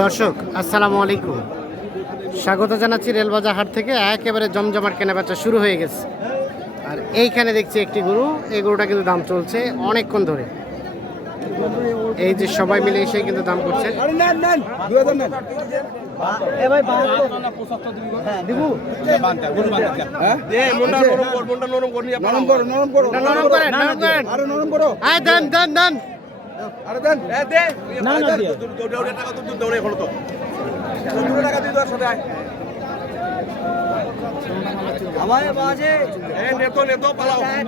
দর্শক আসসালামু আলাইকুম স্বাগত জানাচ্ছি রেলবাজার হাট থেকে একেবারে জমজমাট কেনাবেচা শুরু হয়ে গেছে আর এইখানে দেখছি একটি গরু এই গরুটা কিন্তু দাম চলছে অনেকক্ষণ ধরে এই যে সবাই মিলে এসে কিন্তু দাম করছে নরম করো নরম করো নরম করেন, নরম। আরও নরম করো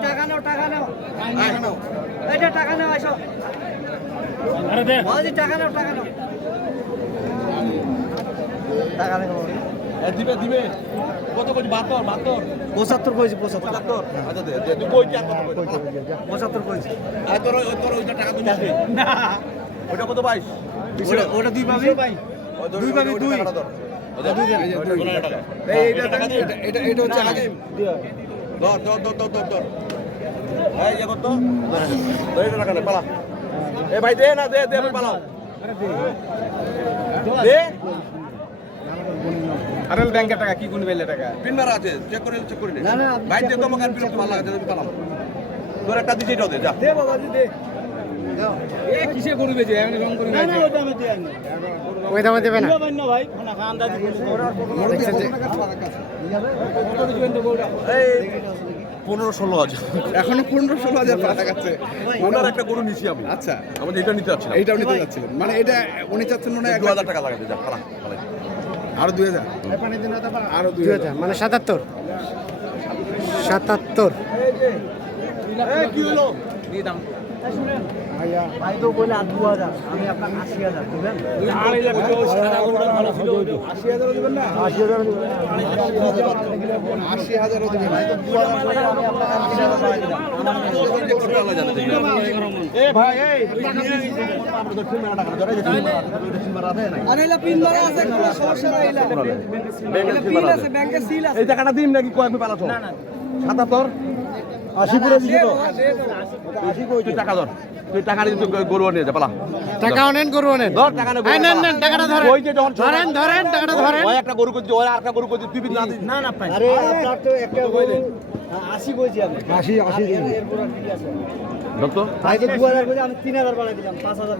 টাকা নাও টাকা নাও। এইটা টাকা নাও। আসো বাজে টাকা নাও টাকা নাও। টাকা নাও দিবে দিবে। কত কইছি? বাহাত্তর বাহাত্তর। পঁচাত্তর করেছি পঁচাত্তর। পঁচাত্তর। আচ্ছা দে দে তুই কত পঁচাত্তর করেছি আর তোর ওই- তোর ওইটা টাকা তুই নিবি? ওটা কত পাইস ওটা- দুই পাবি? দুই পাবি দুই। এটা হচ্ছে আগে। ধর ধর ধর ধর ধর ধর। এই ইয়ে ধর এটা টাকা নে পালা। এ ভাই দে না দে দে পালাও দে। আরে ব্যাংকের টাকা কি গুনবে টাকা? পিন মারা আছে চেক করে চেক করে নে না, না, ভাই দে তোমাকে আর বিরক্ত ভালো লাগে আমি পালাম তোর একটা দিছি এটাও দে যা। দে বাবা দে এ কিসে করবে যে? আমি রং করে না না ওটা আমি দিয়ে আনি ওই দামে দেবে না। না ভাই না আন্দাজি পনেরো ষোলো হাজার। এখনও পনেরো ষোলো হাজার টাকা কাছে ওনার একটা গরু নিছি আমি। আচ্ছা। আমাদের এটা নিতে যাচ্ছি এইটাও নিতে যাচ্ছিলেন মানে এটা উনি চাচ্ছেন মনে হয় এক দু হাজার টাকা লাগাতে যা পালা পালা আরও দুই হাজার। আরও দুই হাজার। মানে সাতাত্তর। সাতাত্তর। কি হলো? এই টাকাটা দিম নাকি? কয়েক পালাতো? সাতাত্তর? আশি করে দিছে তো? তুই টাকা ধর। তুই টাকা দিয়ে তুই গরু নিয়ে যা পালা। টাকাও নেন গরু নেন। ধর টাকা নে এই নেন নেন টাকাটা ধরেন। ওই যে যখন ধরেন ধরেন টাকাটা ধরেন। ওই একটা গরু করছি ওই আর একটা গরু করছি তুই না না না। আরে আপনার তো একটা আশি কইছি আমি। আশি আশি এরপর আর কি আছে? ডক্টর? ভাই তো দু হাজার কইছি আমি তিন হাজার বাড়াই দিলাম পাঁচ হাজার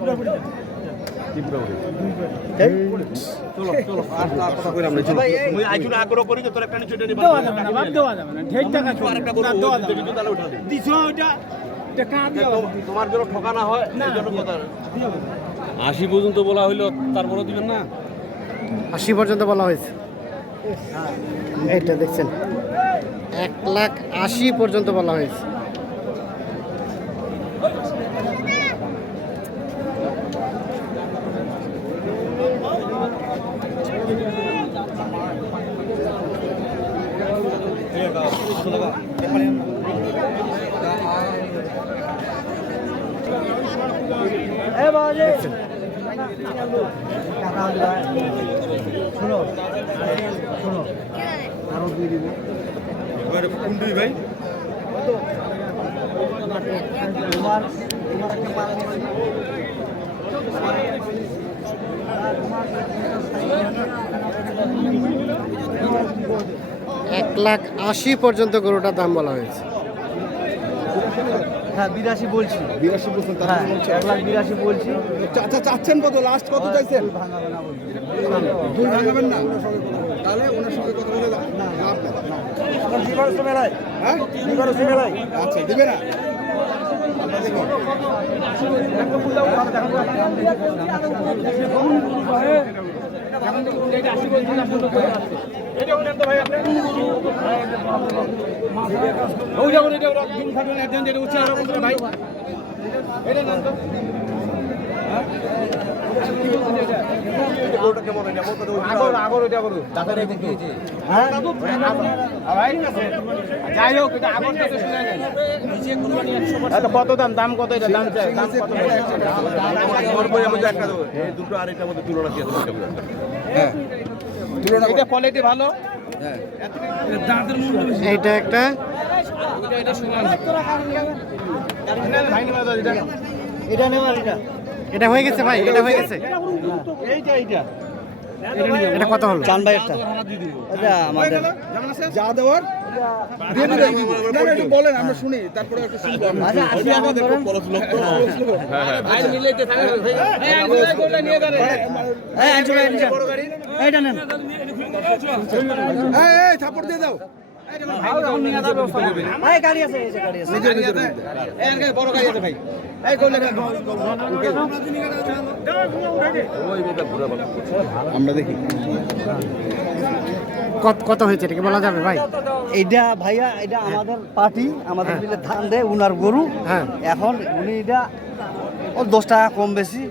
তোমার জন্য ঠকানা হয় আশি পর্যন্ত বলা হইল তারপরে দিবেন না? আশি পর্যন্ত বলা হয়েছে। এইটা দেখছেন। এক লাখ আশি পর্যন্ত বলা হয়েছে এ বাজে টাকা দিবা শুনো শুনো। আরও দিয়ে দিব কুন্ডুই ভাই তোমার মাল আছে। এক লাখ আশি পর্যন্ত গরুটার দাম বলা হয়েছে। হ্যাঁ বিরাশি বলছি। বিরাশি বলছেন হ্যাঁ মানে এক লাখ বিরাশি বলছি। আচ্ছা চাচ্ছেন কত? লাস্ট কত চাইছেন ভাঙাবে না ভাঙাবেন না? তাহলে ওনার সঙ্গে কথা বলে লাভ নাই। হ্যাঁ? আচ্ছা দিবে না? আমরা কথা বলছি কত দাম? দাম কত এটা? দাম চাই দাম কত? একটা দুটো আর এটার মধ্যে তুলনা হবে। হ্যাঁ। তুলনা এটা কোয়ালিটি ভালো? হ্যাঁ। এইটা একটা এটা এটা সমান। এটা নেওয়ার এটা। এটা হয়ে গেছে ভাই এটা হয়ে গেছে। এইটা এইটা। এটা কত হলো? চান ভাই একটা। এটা আমাদের। যা দেওয়ার বলেন আমরা শুনি তারপরে একটু শুনব। আচ্ছা নেন এই, এই, থাপ্পড় দিয়ে দাও। এই গাড়ি আছে এই যে গাড়ি আছে। নিজের ভিতরে বড় গাড়ি আছে ভাই। আমরা দেখি। কত কত হয়েছে এটা কি বলা যাবে ভাই? এইটা ভাইয়া এটা আমাদের পার্টি আমাদের মিলে ধান দেয় উনার গরু। হ্যাঁ। এখন উনি এটা ও দশ টাকা কম বেশি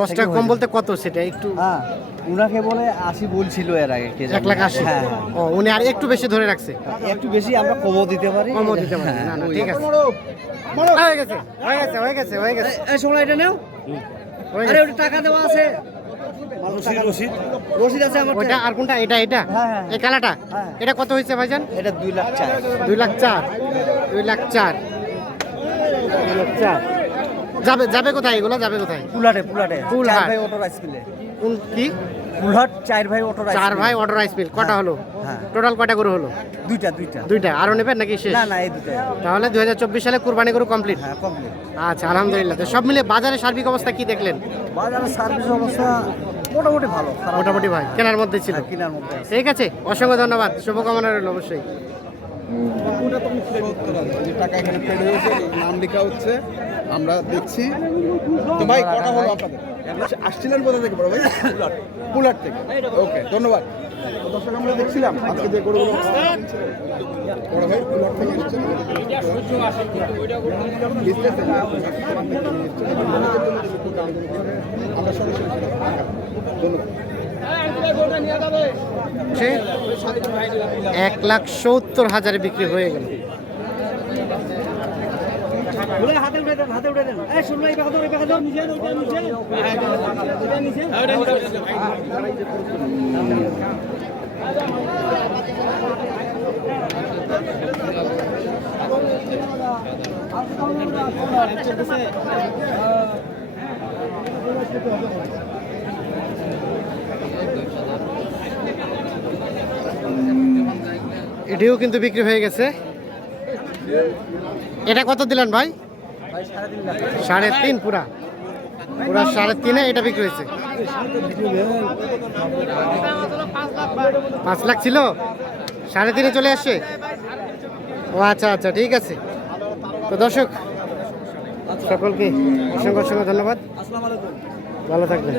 দশ টাকা কম বলতে কত সেটা একটু। হ্যাঁ। উনাকে বলে আশি বলছিল এর আগে কে এক লাখ আশি? হ্যাঁ ও উনি আর একটু বেশি ধরে রাখছে? একটু বেশি আমরা কমও দিতে পারি। কমও দিতে পারেন হ্যাঁ, না না ঠিক আছে। হয়ে গেছে হয়ে গেছে হয়ে গেছে হয়ে গেছে। এই সোনা এটা নেও। আরে ওটা টাকা দেওয়া আছে। আমার আর কোনটা? এটা এটা? হ্যাঁ, হ্যাঁ। এই কালাটা হ্যাঁ। এটা কত হয়েছে ভাইজান? এটা দুই লাখ চার। দুই লাখ চার। দুই লাখ চার। দুই লাখ চার যাবে যাবে কোথায়? এগুলো যাবে কোথায়? পুলাটে পুলাটে। পুলহাট। কোন কি? পুলহাট চার ভাই অটো রাইস চার ভাই অর্ডার রাইস মিল কটা হলো? হ্যাঁ। টোটাল কটা গরু হলো? দুইটা দুইটা। দুইটা। আরও নেবেন নাকি শেষ? না না এই দুইটা তাহলে দুই হাজার চব্বিশ সালে কুরবানি গরু কমপ্লিট হ্যাঁ কমপ্লিট আচ্ছা আলহামদুলিল্লাহ। তো সব মিলে বাজারে সার্বিক অবস্থা কি দেখলেন? বাজারের সার্ভিস অবস্থা মোটামুটি ভালো মোটামুটি ভাই কেনার মধ্যে ছিল। হ্যাঁ, কেনার মধ্যে ঠিক আছে অসংখ্য ধন্যবাদ। শুভকামনা রইল অবশ্যই। টাকা এখানে পেড হয়েছে নাম লেখা হচ্ছে। আমরা দেখছি। তো ভাই কটা হলো আপনাদের? আসছিলেন কোথা থেকে বড় ভাই? পুলার থেকে। ওকে ধন্যবাদ। দর্শক আমরা দেখছিলাম আজকে যে বড় ভাই পুলার থেকে এসেছেন আমরা সরাসরি ধন্যবাদ এক লাখ সত্তর হাজারে বিক্রি হয়ে গেল। বলে হাতে উঠে দেন হাতে উঠে দেন এই শুনলো এই পাখা এই পাখা নিচে নিচে এটিও কিন্তু বিক্রি হয়ে গেছে। এটা কত দিলেন ভাই? সাড়ে তিন পুরা। পুরা সাড়ে তিনে এটা বিক্রি হয়েছে। পাঁচ লাখ ছিল? সাড়ে তিনে চলে আসছে ও আচ্ছা আচ্ছা ঠিক আছে। তো দর্শক, সকলকে অসংখ্য অসংখ্য ধন্যবাদ। ভালো থাকবেন।